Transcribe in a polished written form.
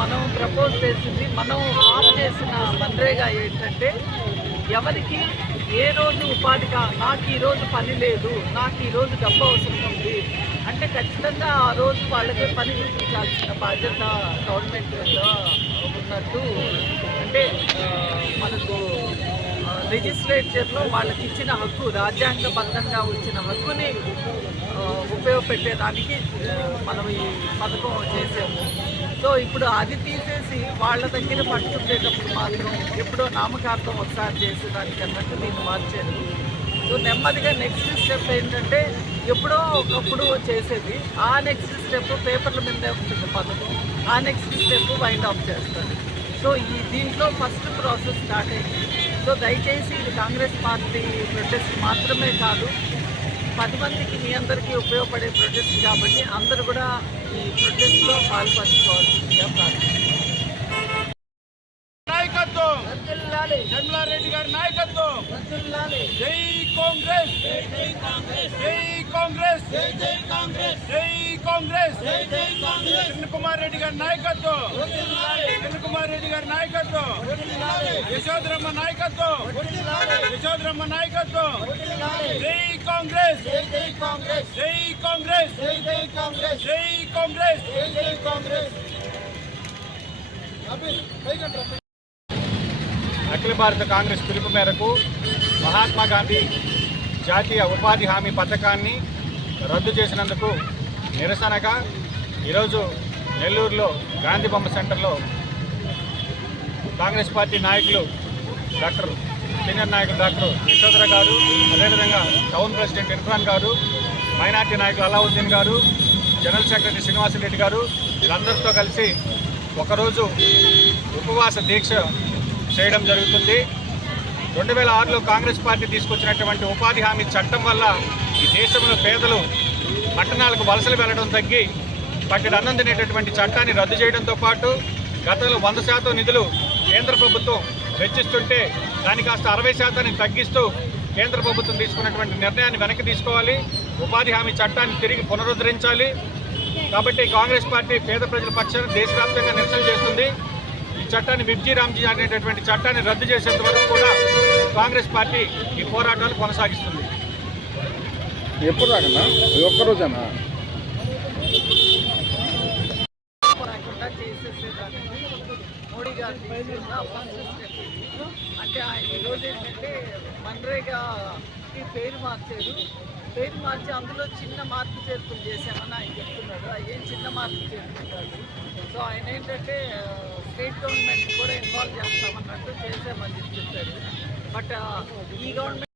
మనం ప్రపోజ్ చేసింది, మనం ఆఫ్ చేసిన మన్రేగా ఏంటంటే ఎవరికి ఏ రోజు ఉపాధిగా నాకు ఈరోజు పని లేదు, నాకు ఈరోజు డబ్బు అవసరం ఉంది అంటే ఖచ్చితంగా ఆ రోజు వాళ్ళకి పని చూపించాల్సిన బాధ్యత గవర్నమెంట్ ఉన్నట్టు. అంటే మనకు లెజిస్లేచర్లో వాళ్ళకి ఇచ్చిన హక్కు, రాజ్యాంగబద్ధంగా వచ్చిన హక్కుని ఉపయోగపెట్టేదానికి మనం ఈ పథకం చేసాము. సో ఇప్పుడు అది తీసేసి వాళ్ళ దగ్గర పట్టుకునేటప్పుడు మాత్రం ఎప్పుడో నామకార్థం ఒకసారి చేసేదానికి అన్నట్టు దీన్ని మార్చారు. సో నెమ్మదిగా నెక్స్ట్ స్టెప్ ఏంటంటే ఎప్పుడో ఒకప్పుడు చేసేది, ఆ నెక్స్ట్ స్టెప్ పేపర్ల మీదే ఉంటుంది పథకం, ఆ నెక్స్ట్ స్టెప్ వైండ్ ఆఫ్ చేస్తారు. సో దీంట్లో ఫస్ట్ ప్రాసెస్ స్టార్ట్ అయింది. సో దయచేసి ఇది కాంగ్రెస్ పార్టీ ప్రొటెస్ట్ మాత్రమే కాదు, 10 మందికి మీ అందరికీ ఉపయోగపడే ప్రొటెస్ట్ కాబట్టి అందరూ కూడా ఈ ప్రొటెస్ట్లో పాల్పంచుకోవాల్సిందిగా ప్రార్థిస్తున్నాను. నాయకత్వం జన్మలారెడ్డి గారి నాయకత్వం. జై కాంగ్రెస్, జై కాంగ్రెస్, జై కాంగ్రెస్, జై కాంగ్రెస్, జై కాంగ్రెస్, జై కాంగ్రెస్. కిరణ్ కుమార్ రెడ్డి గారి నాయకత్వం, కిరణ్ కుమార్ రెడ్డి గారి నాయకత్వం, యశోధరమ్మ నాయకత్వం, యశోధరమ్మ నాయకత్వం. జై కాంగ్రెస్, జై కాంగ్రెస్, జై కాంగ్రెస్, జై కాంగ్రెస్, జై కాంగ్రెస్, జై కాంగ్రెస్. అఖిల భారత కాంగ్రెస్ పిలుపు మేరకు మహాత్మా గాంధీ జాతీయ ఉపాధి హామీ పథకాన్ని రద్దు చేసినందుకు నిరసనగా ఈరోజు నెల్లూరులో గాంధీ బొమ్మ సెంటర్లో కాంగ్రెస్ పార్టీ నాయకులు సీనియర్ నాయకులు డాక్టర్ యశోధర గారు, అదేవిధంగా టౌన్ ప్రెసిడెంట్ ఇర్ఫాన్ గారు, మైనార్టీ నాయకులు అలావుద్దీన్ గారు, జనరల్ సెక్రటరీ శ్రీనివాసరెడ్డి గారు, వీళ్ళందరితో కలిసి ఒకరోజు ఉపవాస దీక్ష చేయడం జరుగుతుంది. 2006లో కాంగ్రెస్ పార్టీ తీసుకొచ్చినటువంటి ఉపాధి హామీ చట్టం వల్ల ఈ దేశంలో పేదలు పట్టణాలకు వలసలు వెళ్ళడం తగ్గి పట్టెడు అన్నం తినేటటువంటి చట్టాన్ని రద్దు చేయడంతో పాటు గతంలో 100% నిధులు కేంద్ర ప్రభుత్వం వెచ్చిస్తుంటే దాన్ని కాస్త 60% తగ్గిస్తూ కేంద్ర ప్రభుత్వం తీసుకున్నటువంటి నిర్ణయాన్ని వెనక్కి తీసుకోవాలి, ఉపాధి హామీ చట్టాన్ని తిరిగి పునరుద్ధరించాలి. కాబట్టి కాంగ్రెస్ పార్టీ పేద ప్రజల పక్షాన దేశవ్యాప్తంగా నిరసన చేస్తుంది. ఈ చట్టాన్ని విబ్జీ రామ్జీ అనేటటువంటి చట్టాన్ని రద్దు చేసేంత వరకు కూడా కాంగ్రెస్ పార్టీ ఈ పోరాటాలు కొనసాగిస్తుంది. ఎప్పుడు రాకన్నా ఒక్కరోజేనా మోడీ గారు అంటే ఆయన ఈరోజు ఏంటంటే మన్రేగాకి పేరు మార్చారు. పేరు మార్చి అందులో చిన్న మార్పు చేర్పులు చేశామని ఆయన చెప్తున్నాడు. ఏం చిన్న మార్పు చేర్పుంటాడు. సో ఆయన ఏంటంటే స్టేట్ గవర్నమెంట్ కూడా ఇన్వాల్వ్ చేస్తామన్నట్టు చేసామని చెప్పారు. బట్ ఈ గవర్నమెంట్